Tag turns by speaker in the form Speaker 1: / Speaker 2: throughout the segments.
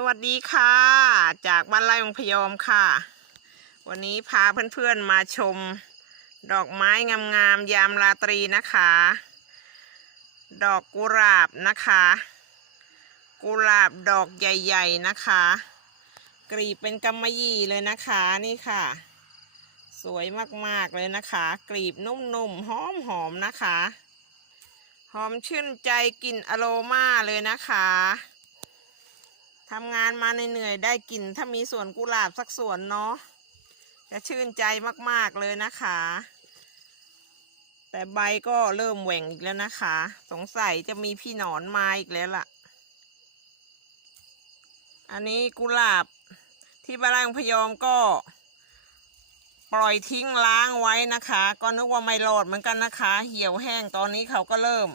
Speaker 1: สวัสดีค่ะ จากบ้านไร่องพยอมค่ะ วันนี้พาเพื่อนๆมาชม ดอกไม้งามๆยามราตรีนะคะ ดอกกุหลาบนะคะ กุหลาบดอกใหญ่ๆนะคะ กรีบเป็นกำมะหยี่เลยนะคะนี่ค่ะ สวยมากๆเลยนะคะ กรีบนุ่มๆหอมๆนะคะ หอมชื่นใจกลิ่นอโรมาเลยนะคะ ทำงานมาเหนื่อยได้กลิ่น ถ้ามีสวนกุหลาบสักสวนเนาะจะชื่นใจมากๆเลยนะคะ แต่ใบก็เริ่มแหว่งอีกแล้วนะคะ สงสัยจะมีพี่หนอนมาอีกแล้วล่ะ อันนี้กุหลาบที่บ้านไร่ของพยอมก็ ปล่อยทิ้งล้างไว้นะคะ ก็นึกว่าไม่รอดเหมือนกันนะคะ เหี่ยวแห้งตอนนี้เขาก็เริ่ม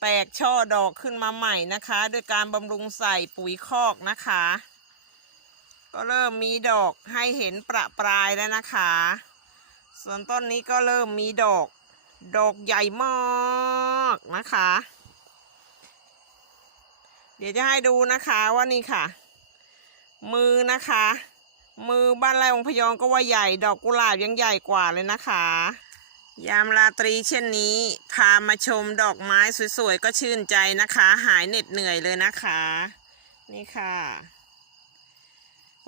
Speaker 1: แตกช่อดอกขึ้นมาใหม่นะคะด้วยการบำรุงใส่ปุ๋ยคอกนะคะ ก็เริ่มมีดอกให้เห็นประปรายแล้วนะคะ ส่วนต้นนี้ก็เริ่มมีดอกดอกใหญ่มากนะคะ เดี๋ยวจะให้ดูนะคะว่านี่ค่ะ มือนะคะ มือบ้านไร่องพยองก็ว่าใหญ่ ดอกกุหลาบยังใหญ่กว่าเลยนะคะ ยามราตรีเช่นนี้ พามาชมดอกไม้สวยๆ ก็ชื่นใจนะคะ หายเหน็ดเหนื่อยเลยนะคะ นี่ค่ะ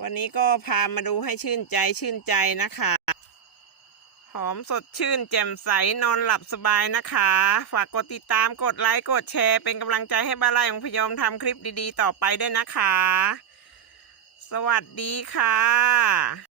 Speaker 1: วันนี้ก็พามาดูให้ชื่นใจชื่นใจนะคะ หอมสดชื่นแจ่มใสนอนหลับสบายนะคะ ฝากกดติดตามกดไลค์กดแชร์ เป็นกำลังใจให้บ้านไร่ของพยอมทำคลิปดีๆ ต่อไปด้วยนะคะ สวัสดีค่ะ